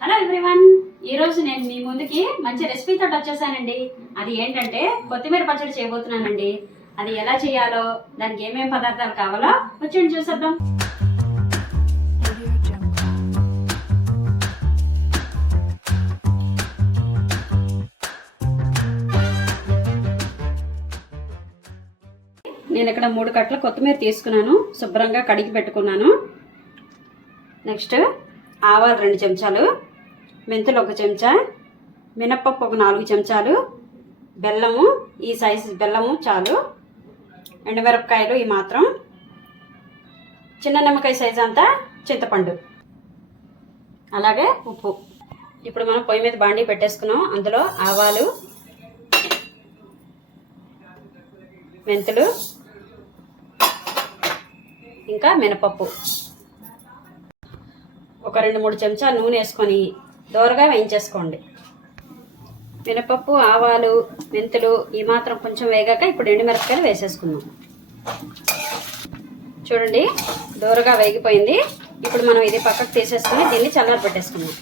Hello everyone, ఈ రోజు నేను మీ ముందుకి మంచి రెసిపీ తోటి వచ్చేసానండి. అది ఏంటంటే కొత్తిమీర పచ్చడి చేయబోతున్నానండి. అది ఎలా చేయాలో, దానికి ఏమేమి పదార్థాలు కావాలో వచ్చి చూసేద్దాం. నేను ఇక్కడ 3 కట్టల కొత్తిమీర తీసుకున్నాను, శుభ్రంగా కడిగి పెట్టుకున్నాను. నెక్స్ట్ ఆవాలు 2 చెంచాలు, మెంతులు 1 చెంచా, మినప్పప్పు 4 చెంచాలు, బెల్లము ఈ సైజు బెల్లము చాలు, ఎండుమిరపకాయలు ఈ మాత్రం, చిన్న నిమ్మకాయ సైజు అంతా చింతపండు, అలాగే ఉప్పు. ఇప్పుడు మనం పొయ్యి మీద బాండీ పెట్టేసుకున్నాం. అందులో ఆవాలు, మెంతులు, ఇంకా మినపప్పు ఒక 2-3 చెంచాలు నూనె వేసుకొని దోరగా వేయించేసుకోండి. మినపప్పు, ఆవాలు, మెంతులు ఈ మాత్రం కొంచెం వేగాక ఇప్పుడు ఎండుమిరపకాయలు వేసేసుకుందాం. చూడండి, దోరగా వేగిపోయింది. ఇప్పుడు మనం ఇది పక్కకు తీసేసుకుని దీన్ని చల్లారి పెట్టేసుకుందాం.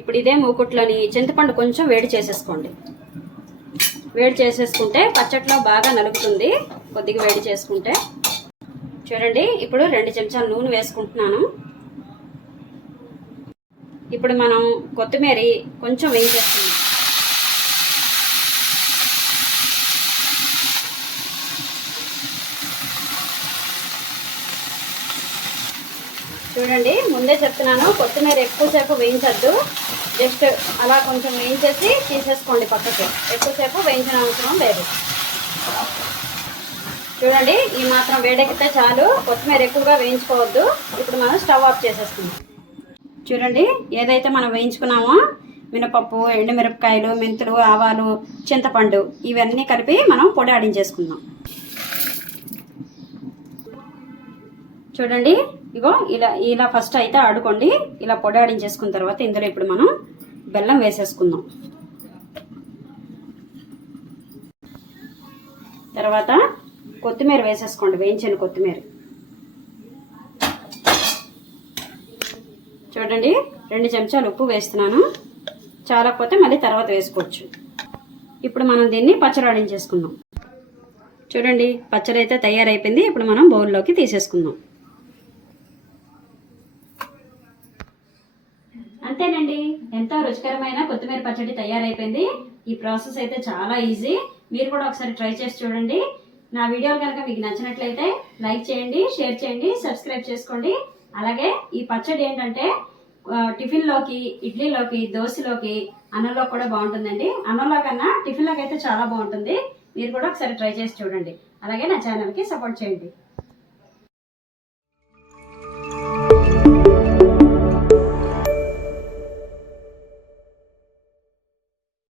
ఇప్పుడు ఇదే మూకుట్లోని చింతపండు కొంచెం వేడి చేసేసుకోండి. వేడి చేసేసుకుంటే పచ్చట్లో బాగా నలుగుతుంది, కొద్దిగా వేడి చేసుకుంటే. చూడండి, ఇప్పుడు 2 చెంచాలు నూనె వేసుకుంటున్నాను. ఇప్పుడు మనం కొత్తిమీర కొంచెం వేయించేస్తున్నాం. చూడండి, ముందే చెప్తున్నాను, కొత్తిమీర ఎక్కువసేపు వేయించద్దు. జస్ట్ అలా కొంచెం వేయించేసి తీసేసుకోండి పక్కకి. ఎక్కువసేపు వేయించిన అవసరం లేదు. చూడండి, ఈ మాత్రం వేడెక్కితే చాలు, కొత్తిమీర ఎక్కువగా వేయించుకోవద్దు. ఇప్పుడు మనం స్టవ్ ఆఫ్ చేసేస్తున్నాం. చూడండి, ఏదైతే మనం వేయించుకున్నామో మినపప్పు, ఎండుమిరపకాయలు, మెంతులు, ఆవాలు, చింతపండు ఇవన్నీ కలిపి మనం పొడి ఆడించేసుకుందాం. చూడండి, ఇగో ఇలా ఫస్ట్ అయితే ఆడుకోండి. ఇలా పొడి ఆడించేసుకున్న తర్వాత ఇందులో ఇప్పుడు మనం బెల్లం వేసేసుకుందాం. తర్వాత కొత్తిమీర వేసేసుకోండి, వేయించిన కొత్తిమీర. చూడండి, 2 చెంచాలు ఉప్పు వేస్తున్నాను. చాలకపోతే మళ్ళీ తర్వాత వేసుకోవచ్చు. ఇప్పుడు మనం దీన్ని పచ్చడి ఆడించేసుకుందాం. చూడండి, పచ్చడి అయితే తయారైపోయింది. ఇప్పుడు మనం బౌల్లోకి తీసేసుకుందాం. అంతేనండి, ఎంతో రుచికరమైన కొత్తిమీర పచ్చడి తయారైపోయింది. ఈ ప్రాసెస్ అయితే చాలా ఈజీ. మీరు కూడా ఒకసారి ట్రై చేసి చూడండి. నా వీడియోలు కనుక మీకు నచ్చినట్లయితే లైక్ చేయండి, షేర్ చేయండి, సబ్స్క్రైబ్ చేసుకోండి. అలాగే ఈ పచ్చడి ఏంటంటే టిఫిన్లోకి, ఇడ్లీలోకి, దోశలోకి, అన్నంలో కూడా బాగుంటుందండి. అన్నంలో కన్నా టిఫిన్లోకి అయితే చాలా బాగుంటుంది. మీరు కూడా ఒకసారి ట్రై చేసి చూడండి. అలాగే నా ఛానల్కి సపోర్ట్ చేయండి.